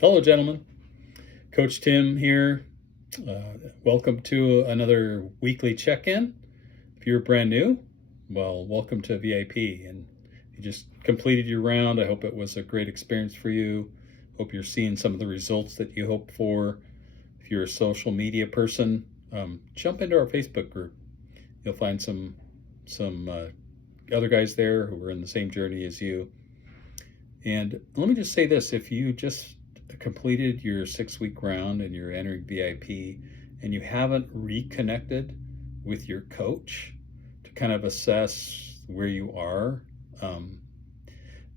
Hello, gentlemen. Coach Tim here. Welcome to another weekly check-in. If you're brand new, well, welcome to VIP. And if you just completed your round, I hope it was a great experience for you. Hope you're seeing some of the results that you hoped for. If you're a social media person, jump into our Facebook group. You'll find some other guys there who are in the same journey as you. And let me just say this: if you just completed your 6 week round and you're entering VIP and you haven't reconnected with your coach to kind of assess where you are,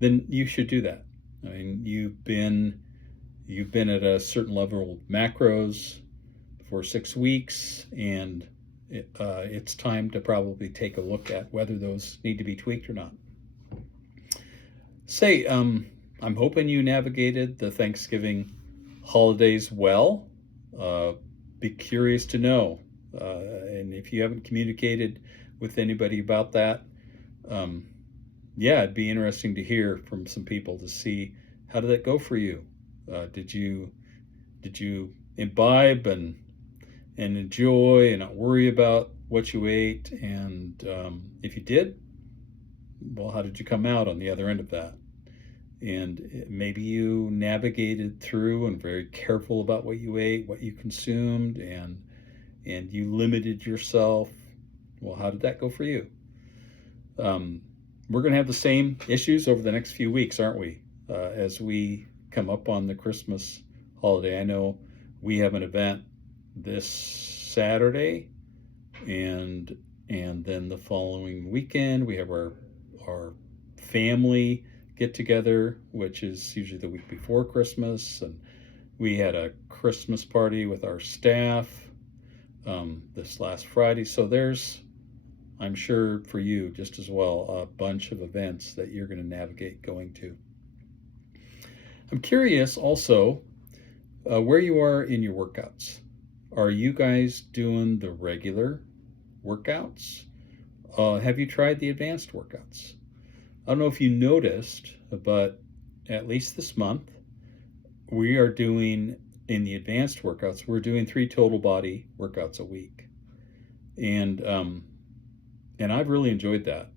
then you should do that. I mean, you've been at a certain level of macros for 6 weeks, and it's time to probably take a look at whether those need to be tweaked or not. I'm hoping you navigated the Thanksgiving holidays well. Be curious to know. And if you haven't communicated with anybody about that, it'd be interesting to hear from some people to see how did that go for you. Did you imbibe and enjoy and not worry about what you ate? And if you did, well, how did you come out on the other end of that? And maybe you navigated through and very careful about what you ate, what you consumed, and you limited yourself. Well, how did that go for you? We're going to have the same issues over the next few weeks, aren't we? As we come up on the Christmas holiday. I know we have an event this Saturday, and then the following weekend we have our family get together, which is usually the week before Christmas, and we had a Christmas party with our staff this last Friday. So there's, I'm sure for you just as well, a bunch of events that you're going to navigate going to. I'm curious also where you are in your workouts. Are you guys doing the regular workouts? Have you tried the advanced workouts? I don't know if you noticed, but at least this month, we are doing, in the advanced workouts, we're doing 3 total body workouts a week. And I've really enjoyed that.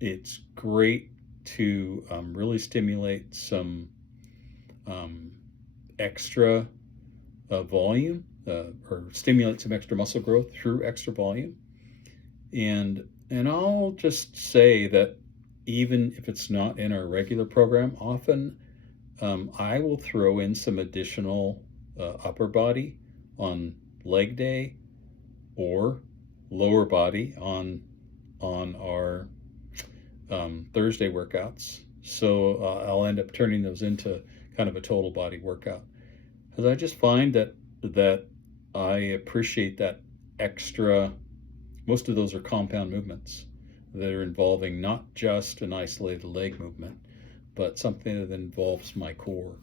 It's great to really stimulate some extra volume, or stimulate some extra muscle growth through extra volume. And I'll just say that even if it's not in our regular program, often I will throw in some additional upper body on leg day, or lower body on our Thursday workouts. So I'll end up turning those into kind of a total body workout, because I just find that I appreciate that extra. Most of those are compound movements that are involving not just an isolated leg movement, but something that involves my core,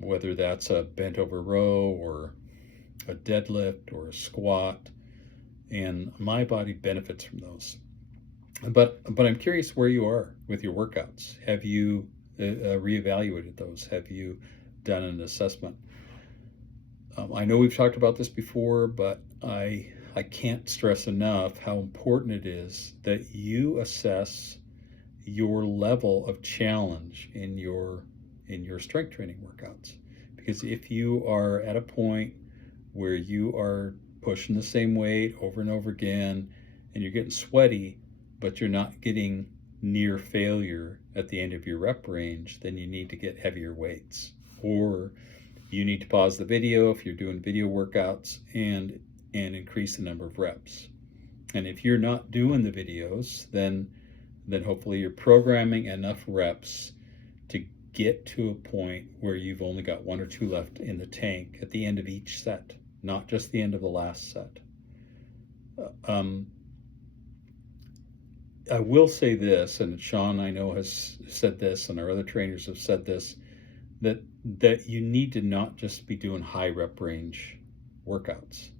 whether that's a bent over row or a deadlift or a squat, and my body benefits from those. But I'm curious where you are with your workouts. Have you reevaluated those? Have you done an assessment? I know we've talked about this before, but I can't stress enough how important it is that you assess your level of challenge in your strength training workouts. Because if you are at a point where you are pushing the same weight over and over again, and you're getting sweaty, but you're not getting near failure at the end of your rep range, then you need to get heavier weights, or you need to pause the video if you're doing video workouts and increase the number of reps. And if you're not doing the videos, then hopefully you're programming enough reps to get to a point where you've only got 1 or 2 left in the tank at the end of each set, not just the end of the last set. I will say this, and Sean, I know, has said this, and our other trainers have said this, that you need to not just be doing high rep range workouts.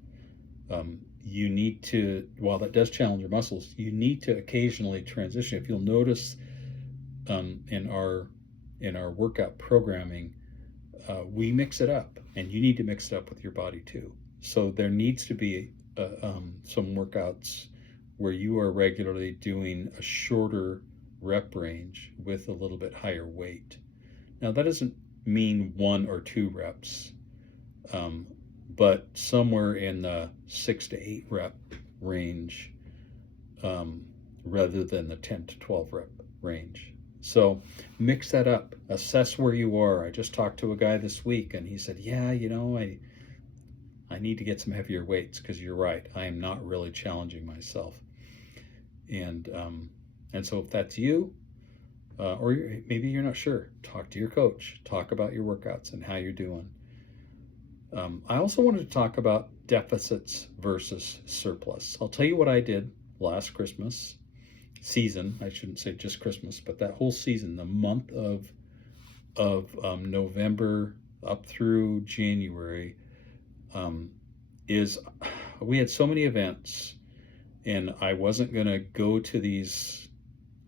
You need to, while that does challenge your muscles, you need to occasionally transition. If you'll notice in our workout programming, we mix it up, and you need to mix it up with your body too. So there needs to be some workouts where you are regularly doing a shorter rep range with a little bit higher weight. Now, that doesn't mean 1 or 2 reps, but somewhere in the 6 to 8 rep range, rather than the 10 to 12 rep range. So mix that up, assess where you are. I just talked to a guy this week and he said, yeah, I need to get some heavier weights, because you're right, I am not really challenging myself. And so if that's you, or maybe you're not sure, talk to your coach, talk about your workouts and how you're doing. I also wanted to talk about deficits versus surplus. I'll tell you what I did last Christmas season. I shouldn't say just Christmas, but that whole season, the month of November up through January, is we had so many events, and I wasn't going to go to these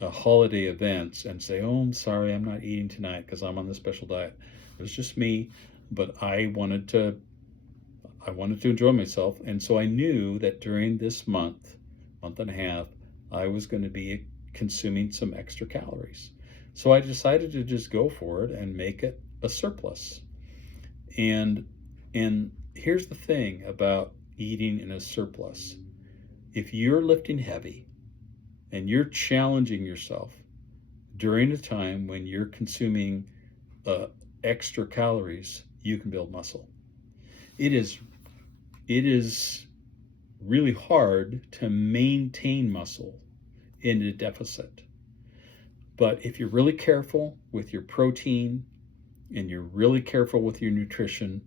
holiday events and say, oh, I'm sorry, I'm not eating tonight because I'm on the special diet. It was just me, but I wanted to enjoy myself. And so I knew that during this month and a half, I was going to be consuming some extra calories. So I decided to just go for it and make it a surplus. And here's the thing about eating in a surplus. If you're lifting heavy and you're challenging yourself during a time when you're consuming extra calories, you can build muscle. It is really hard to maintain muscle in a deficit. But if you're really careful with your protein and you're really careful with your nutrition,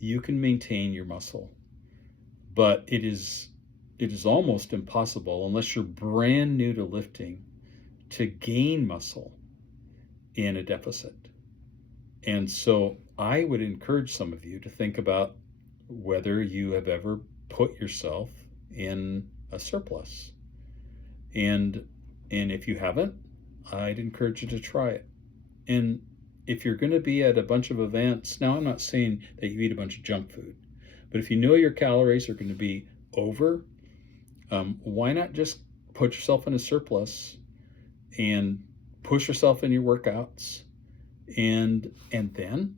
you can maintain your muscle. But it is almost impossible, unless you're brand new to lifting, to gain muscle in a deficit. And so I would encourage some of you to think about whether you have ever put yourself in a surplus. And if you haven't, I'd encourage you to try it. And if you're going to be at a bunch of events, now I'm not saying that you eat a bunch of junk food, but if you know your calories are going to be over, why not just put yourself in a surplus and push yourself in your workouts? And then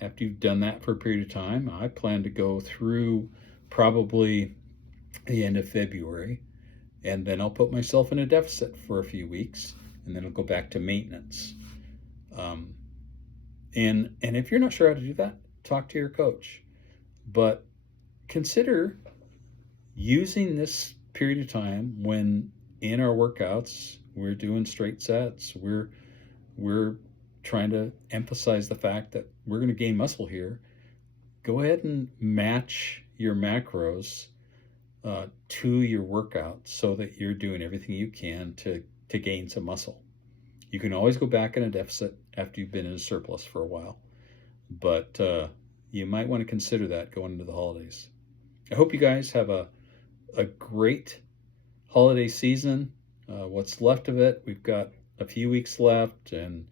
after you've done that for a period of time, I plan to go through probably the end of February, and then I'll put myself in a deficit for a few weeks, and then I'll go back to maintenance. And if you're not sure how to do that, talk to your coach. But consider using this period of time when in our workouts we're doing straight sets, we're trying to emphasize the fact that we're going to gain muscle here. Go ahead and match your macros to your workout so that you're doing everything you can to gain some muscle. You can always go back in a deficit after you've been in a surplus for a while, but you might want to consider that going into the holidays. I hope you guys have a great holiday season. What's left of it, we've got a few weeks left, and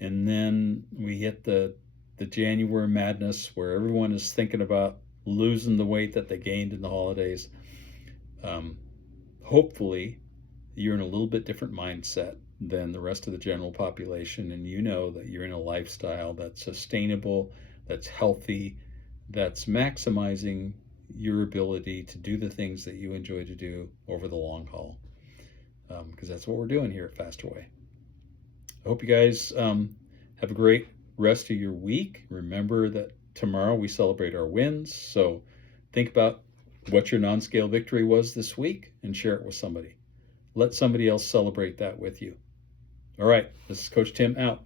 then we hit the January madness where everyone is thinking about losing the weight that they gained in the holidays. Hopefully you're in a little bit different mindset than the rest of the general population, and you know that you're in a lifestyle that's sustainable, that's healthy, that's maximizing your ability to do the things that you enjoy to do over the long haul, because that's what we're doing here at Faster Way. I hope you guys have a great rest of your week. Remember that tomorrow we celebrate our wins, so think about what your non-scale victory was this week and share it with somebody. Let somebody else celebrate that with you. All right, this is Coach Tim out.